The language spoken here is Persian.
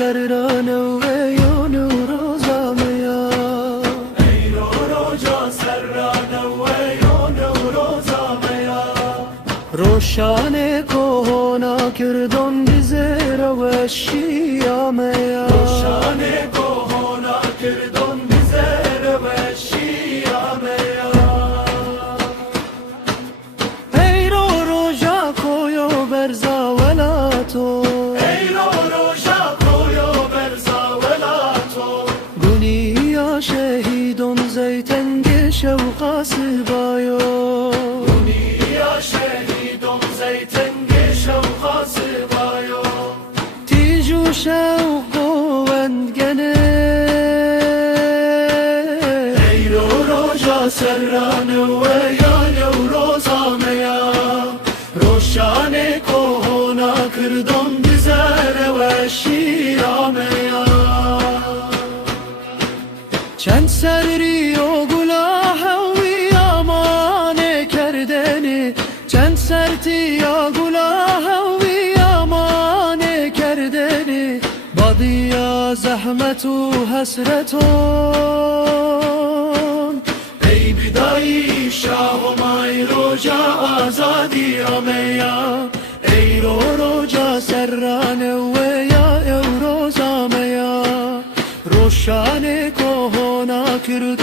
سررانه و ایون و روزامیا ای روجا سررانه و ایون و روزامیا روشان کهونا کردن بزیر و شیامیا روشان کهونا کردن بزیر و شیامیا ای روجا کویو برزا ولاتو شهیدون زیتنگ شوق سبایو دنیا شهیدون زیتنگ شوق سبایو تیجو شوق وندگنه ای روجا سررانه و یان و روزامیا روشان کهونا کردن بزر و شیامیا چند سری و گلاه و یامانه کردنی چند سرتی یا گلاه و یامانه کردنی بادیا زحمت و حسرتون ای بدایی شاه و مای روجا آزادی آمیا ای روجا سرانه و یا روزامیا روشان کهونا کرد